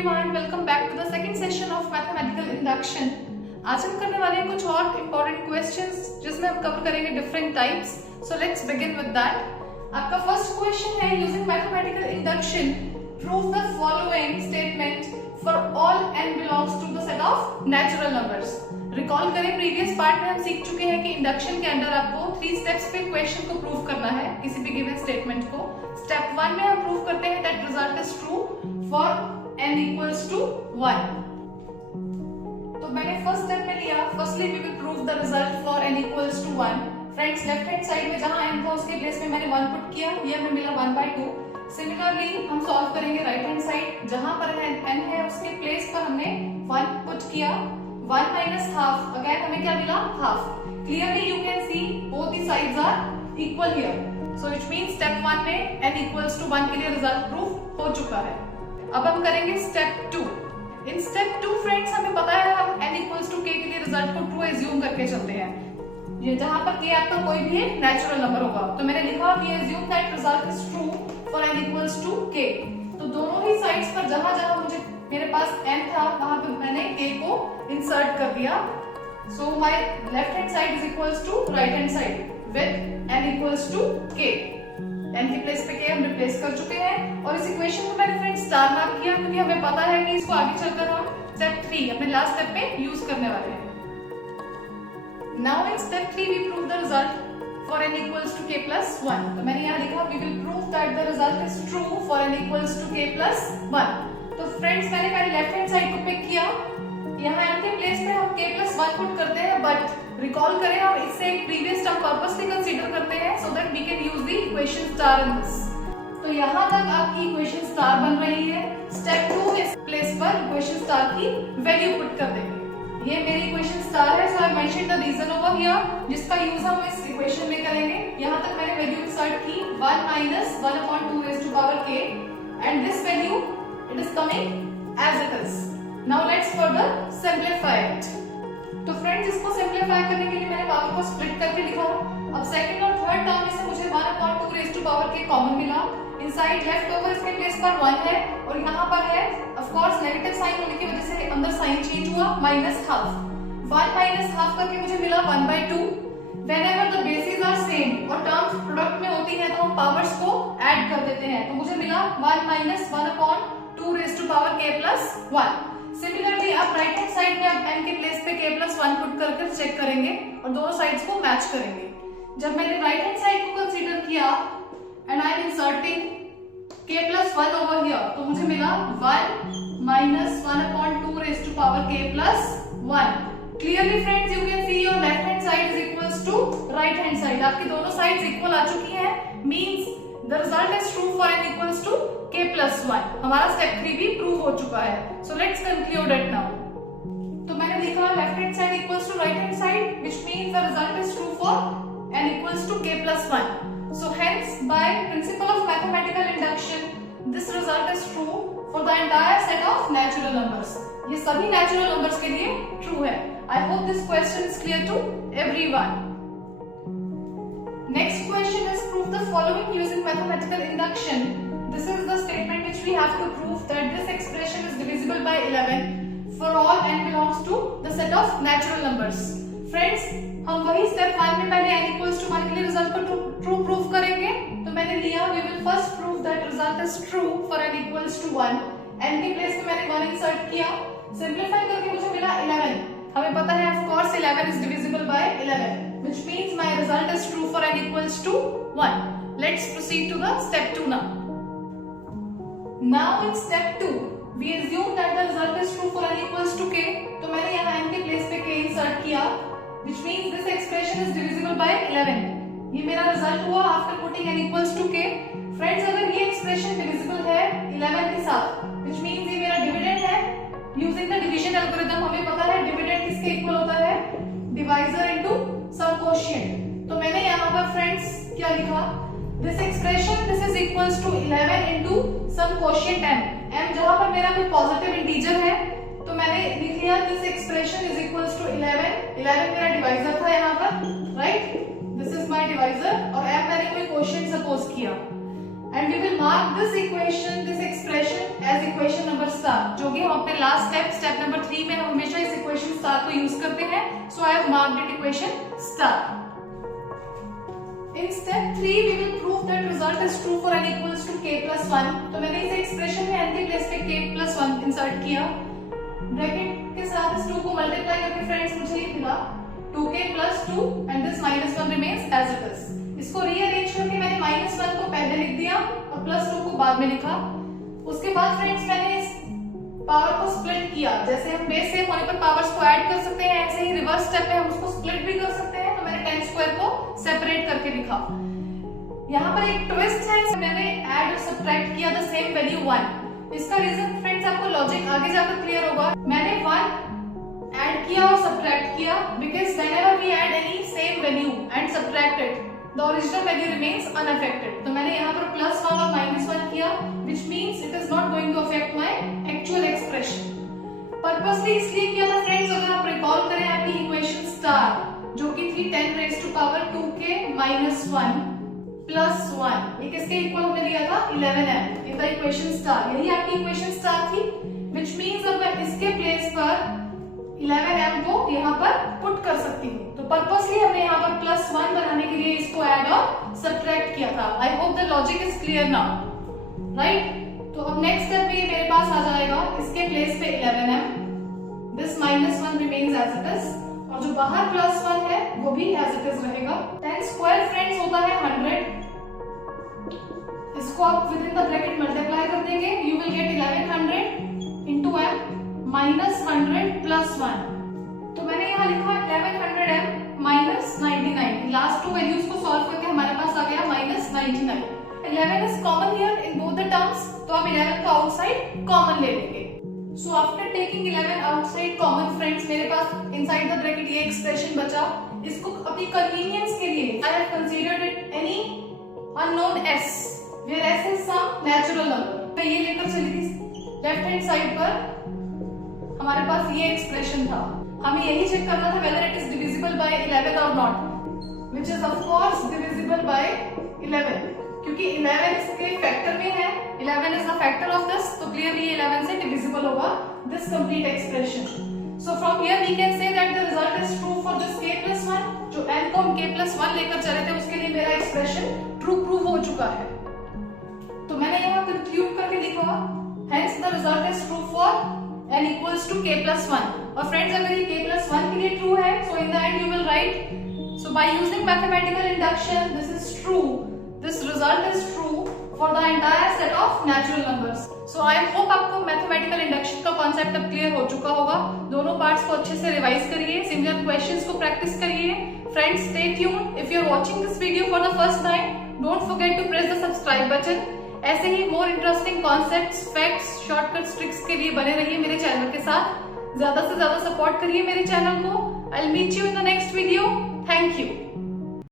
everyone, welcome back to the second session of mathematical induction. आज हम करने वाले हैं कुछ और important questions जिसमें हम कवर करेंगे different types. So let's begin with that. आपका first question है using mathematical induction, prove the following statement for all n belongs to the set of natural numbers. Recall करें previous part में हम सीख चुके हैं कि induction के अंदर आपको 3 steps पे question को prove करना है किसी भी given statement को. Step 1 में हम prove करते हैं that result is true for n equals to 1. तो मैंने फर्स्ट स्टेप में लिया, firstly we will prove the result for n equals to 1. Friends left hand side में जहां n था उसके प्लेस में मैंने 1 पुट किया, ये हमें मिला 1/2. सिमिलरली हम सॉल्व करेंगे राइट हैंड साइड, जहां पर n है उसके प्लेस पर हमने 1 पुट किया. 1 minus half, अगेन हमें क्या मिला? Half. Clearly you can see both the sides are equal here. So which means step 1 में n equals to 1 के लिए रिजल्ट प्रूफ हो चुका है. अब हम करेंगे स्टेप 2. इन स्टेप 2 फ्रेंड्स हमें पता है हम n equals to k के लिए रिजल्ट को ट्रू एज्यूम करके चलते हैं. ये जहां पर k आपका कोई भी नेचुरल नंबर होगा, तो मैंने लिखा we assume that result is true for n equals to k. तो दोनों ही साइड्स पर जहां जहां मुझे मेरे पास n था वहां पे मैंने k को इंसर्ट कर दिया. So my left hand side is equals to right hand side with n equals to k. n के प्लेस पे k हम रिप्लेस कर चुके हैं और इस इक्वेशन को मैंने फ्रेंड्स स्टार मार्क किया क्योंकि हमें पता है कि इसको आगे चलकर हम स्टेप 3 अपने लास्ट स्टेप में यूज करने वाले हैं. Now in step 3 we prove the result for n equals to k plus 1. तो मैंने यहाँ लिखा we will prove that the result is true for n equals to k plus 1. तो फ्रेंड्स मैंने पहले लेफ्ट हैंड साइड को pick किया, यहाँ n के प्लेस पे हम k plus 1 पुट करते हैं, बट रिकॉल करें और इससे एक प्रीवियस टर्म पर्पसली कंसीडर करते हैं so that we can use the equation star in this. तो यहाँ तक आपकी इक्वेशन स्टार बन रही है. स्टेप 2 इस प्लेस पर इक्वेशन स्टार की वैल्यू पुट कर देंगे. ये मेरी इक्वेशन स्टार है, so I mention the region over here जिसका यूज हम इस इक्वेशन में करेंगे. यहाँ तक मैंने वैल्यू इंसर्ट की 1 minus 1/2 raised to power k and this value it is coming as it is. Now let's further simplify it. तो फ्रेंड्स इसको सिंपलीफाई करने के लिए मैंने पावर को स्प्लिट करके लिखा. अब सेकंड और थर्ड टर्म में से मुझे 1/2 रेज़ टू पावर के कॉमन मिला. इनसाइड लेफ्ट ओवर इसके प्लेस पर 1 है और यहाँ पर है ऑफ कोर्स नेगेटिव साइन होने की वजह से अंदर साइन चेंज हुआ -1/2. 1 -1/2 करके मुझे मिला 1/2. Whenever the basis are same और टर्म्स प्रोडक्ट में होती हैं तो हम पावर्स को ऐड कर देते हैं. तो मुझे मिला 1 - 1/2 raise to power k plus 1. Similarly आप राइट हैंड साइड में अब n के प्लेस पे k plus 1 पुट करके चेक करेंगे और दोनों साइड्स को मैच करेंगे. जब मैंने राइट हैंड साइड को कंसीडर किया and I am inserting k plus 1 over here, तो मुझे मिला 1 minus 1/2 raised to power k plus 1. Clearly friends you can see your left hand side is equals to right hand side. आपकी दोनों sides equal आ चुकी हैं, means the result is true for n equals to k plus 1. हमारा step 3 भी prove हो चुका है. So let's conclude it now. तो मैंने लिखा left hand side equals to right hand side which means the result is true for n equals to k plus 1. So hence by principle of mathematical induction this result is true for the entire set of natural numbers. ये सभी natural numbers के लिए true है. I hope this question is clear to everyone. Next question is prove the following using mathematical induction. This is the statement which we have to prove that this expression is divisible by 11 for all n belongs to the set of natural numbers. Friends, हम वही step 1 में पहले n equals to 1 के लिए result को true prove करेंगे. तो मैंने लिया we will first prove that result is true for n equals to 1. n के प्लेस में मैंने 1 इंसर्ट किया, सिंपलीफाई करके मुझे मिला 11. हमें पता है of course 11 is divisible by 11 which means my result is true for n equals to 1. Let's proceed to the step 2 now. Now in step 2 we assume that the result is true for n equals to k. तो मैंने यहाँ n के place पे k insert किया which means this expression is divisible by 11. ये मेरा result हुआ after putting n equals to k. Friends अगर ये एक्सप्रेशन डिविजिबल है 11 के साथ which means ये मेरा डिविडेंड है. यूजिंग द डिवीजन एल्गोरिथम हमें पता है डिविडेंड किसके इक्वल होता है? Divisor into some quotient. तो मैंने यहाँ पर फ्रेंड्स क्या लिखा? This expression this is equals to 11 into some quotient m. m जहां पर मेरा कोई पॉजिटिव इंटीजर है तो मैंने लिख लिया this expression is equals to 11. 11 मेरा डिवाइजर था यहाँ पर, right? This is my divisor और m मैंने कोई कोशिएंट सपोज किया and we will mark this equation, this expression as equation number star, जो कि हम अपने लास्ट स्टेप नंबर 3 में हम हमेशा इस इक्वेशन स्टार को यूज करते हैं. So I have marked it equation star. In step 3 we will prove that result is true for n equals to k plus 1. तो मैंने इस एक्सप्रेशन में n के प्लेस पे k plus 1 इंसर्ट किया. ब्रैकेट के साथ इस 2 को मल्टीप्लाई करके फ्रेंड्स मुझे ये मिला 2k plus 2 and this minus 1 remains as it is. इसको रीअरेंज करके मैंने -1 को पहले लिख दिया और +2 को बाद में लिखा. उसके बाद फ्रेंड्स मैंने इस पावर को स्प्लिट किया. जैसे हम बेस सेम होने पर पावर्स को ऐड कर सकते हैं, ऐसे ही रिवर्स स्टेप में हम उसको स्प्लिट भी कर सकते हैं. तो मैंने 10 स्क्वायर को सेपरेट करके लिखा. यहाँ पर एक ट्विस्ट है, मैंने ऐड और सब्ट्रैक्ट किया द सेम वैल्यू 1. इसका रीजन फ्रेंड्स आपको लॉजिक आगे जाकर क्लियर होगा. मैंने 1 ऐड किया और सब्ट्रैक्ट किया because whenever we add any same value and subtract it the original value remains unaffected. तो मैंने यहाँ पर +1 और -1 किया, which means it is not going to affect my actual expression. Purposely इसलिए किया था फ्रेंड्स, अगर आप रिकॉल करें आपकी इक्वेशन स्टार जो कि थी 10 raised to power 2k minus 1 plus 1, ये किसके इक्वल हमने लिया था 11m in the equation star. यही आपकी इक्वेशन स्टार थी, which means अब मैं इसके प्लेस पर 11m को यहाँ पर पुट कर सकती हूँ. तो पर्पसली हमने यहाँ पर +1 बनाने के लिए इसको ऐड और सब्ट्रैक्ट किया था. I hope the logic is clear now, right. तो अब नेक्स्ट स्टेप में मेरे पास आ जाएगा इसके प्लेस पे 11m, this -1 remains as it is, और जो बाहर +1 है वो भी एज इट इज रहेगा. 10 स्क्वायर फ्रेंड्स होता है 100. इसको आप with in the bracket multiply कर देंगे, you will get 1100 into m -100 plus 1. तो मैंने यहाँ लिखा 1100m minus 99. लास्ट 2 वैल्यूज को सॉल्व करके हमारे पास आ गया -99. 11 is common here in both the terms, तो आप 11 को आउटसाइड कॉमन ले लेंगे. So after taking 11 outside common friends, मेरे पास inside the bracket ये एक्सप्रेशन बचा. इसको अपनी कन्वीनियंस के लिए I have considered it any unknown s, where s is some natural number. मैं ये लेकर चली थी लेफ्ट हैंड साइड पर, हमारे पास ये एक्सप्रेशन था. हमें यही चेक करना था whether it is divisible by 11 or not, which is of course divisible by 11, क्योंकि 11 इसके फैक्टर में है. 11 is the factor of this, तो clearly 11 से divisible होगा this complete expression. So from here we can say that the result is true for this k plus 1. जो n को हम k plus 1 लेकर चले थे उसके लिए मेरा एक्सप्रेशन ट्रू प्रूव हो चुका है. तो मैंने यहाँ कंक्लूड करके लिखा hence the result is true for n equals to k plus 1. और फ्रेंड्स अगर ये k plus 1 के लिए ट्रू है, so in the end you will write, so by using mathematical induction this is true, this result is true for the entire set of natural numbers. So I hope आपको mathematical induction का concept अब clear हो चुका होगा. दोनों parts को अच्छे से revise करिए, similar questions को practice करिए. Friends stay tuned. If you are watching this video for the first time, don't forget to press the subscribe button. ऐसे ही more interesting concepts, facts, shortcuts, tricks के लिए बने रहिए मेरे चैनल के साथ. ज्यादा से ज्यादा सपोर्ट करिए मेरे चैनल को. I will meet you in the next video. Thank you.